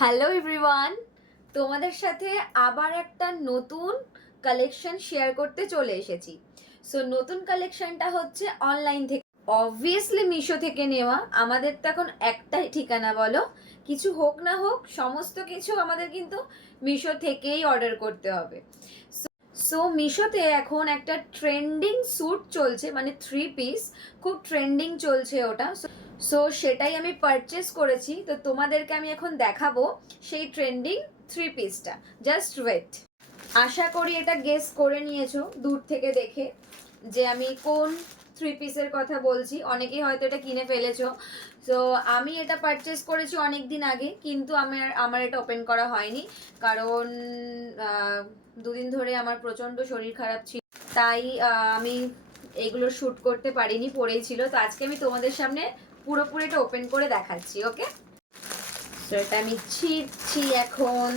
Hello everyone, তোমাদের সাথে আবার একটা নতুন কালেকশন শেয়ার করতে চলে এসেছি। সো নতুন কালেকশনটা হচ্ছে অনলাইন থেকে, অবভিয়াসলি মিশো থেকে নেওয়া। আমাদের তো এখন একটাই ঠিকানা, বলো, কিছু হোক না হোক সমস্ত কিছু আমাদের কিন্তু মিশো থেকেই অর্ডার করতে হবে। সো মিশোতে এখন একটা ট্রেন্ডিং স্যুট চলছে, মানে 3 পিস, খুব ট্রেন্ডিং চলছে ওটা। সো সেটাই আমি পারচেস করেছি, তো তোমাদেরকে আমি এখন দেখাবো সেই ট্রেন্ডিং 3 পিসটা। Just wait. আশা করি এটা গেস করে নিয়েছো দূর থেকে দেখে যে আমি কোন 3 পিসের কথা বলছি। অনেকেই হয়তো এটা কিনে ফেলেছো। তো আমি এটা পারচেস করেছি অনেক দিন আগে, কিন্তু আমার এটা ওপেন করা হয়নি, কারণ 2 দিন ধরে আমার প্রচণ্ড শরীর খারাপ ছিল, তাই আমি এইগুলো শ্যুট করতে পারিনি, পড়েই ছিল। তো আজকে আমি তোমাদের সামনে পুরোপুরি এটা ওপেন করে দেখাচ্ছি। ওকে, তো এটা আমি ছিঁড়ছি এখন,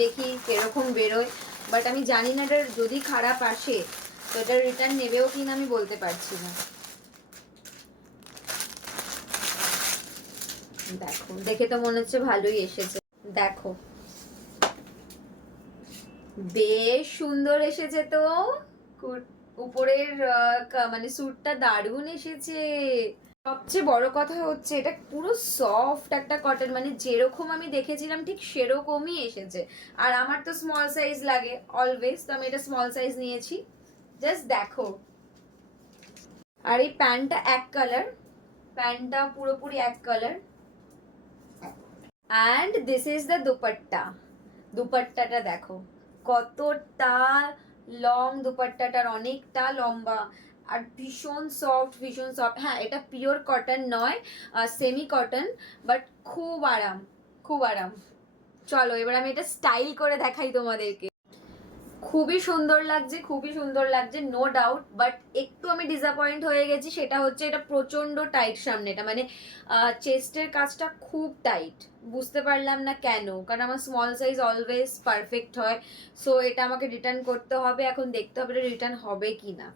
দেখি কিরকম বেরোয়। বাট আমি জানি না এটা যদি খারাপ আসে তো এটা রিটার্ন নেবেও কিনা আমি বলতে পারছি না। দেখো, দেখে তো মনে হচ্ছে ভালোই এসেছে। দেখো, বেশ সুন্দর এসেছে তো। উপরের মানে স্যুটটা দারুণ এসেছে। সবচেয়ে বড় কথা হচ্ছে এটা পুরো সফট একটা কটন, মানে যেরকম আমি দেখেছিলাম ঠিক সেরকমই এসেছে। আর আমার তো স্মল সাইজ লাগে অলওয়েজ, তো আমি এটা স্মল সাইজ নিয়েছি। জাস্ট দেখো। আর এই প্যান্টটা এক কালার, প্যান্টটা পুরোপুরি এক colour. And this is the dupatta. দুপাট্টাটা দেখো কতটা লং, দুপাট্টাটার অনেকটা লম্বা, আর ভীষণ সফট, ভীষণ সফট। হ্যাঁ, এটা পিওর কটন নয়, সেমি কটন, বাট খুব আরাম, খুব আরাম। চলো এবার আমি এটা স্টাইল করে দেখাই তোমাদেরকে। খুবই সুন্দর লাগছে, খুবই সুন্দর লাগছে, নো ডাউট। বাট একটু আমি ডিসঅ্যাপয়েন্ট হয়ে গেছি, সেটা হচ্ছে এটা প্রচন্ড টাইট সামনেটা, মানে চেস্টের কাজটা খুব টাইট। বুঝতে পারলাম না কেন, কারণ আমার স্মল সাইজ অলওয়েজ পারফেক্ট হয়। সো এটা আমাকে রিটার্ন করতে হবে, এখন দেখতে হবে রিটার্ন হবে কি না।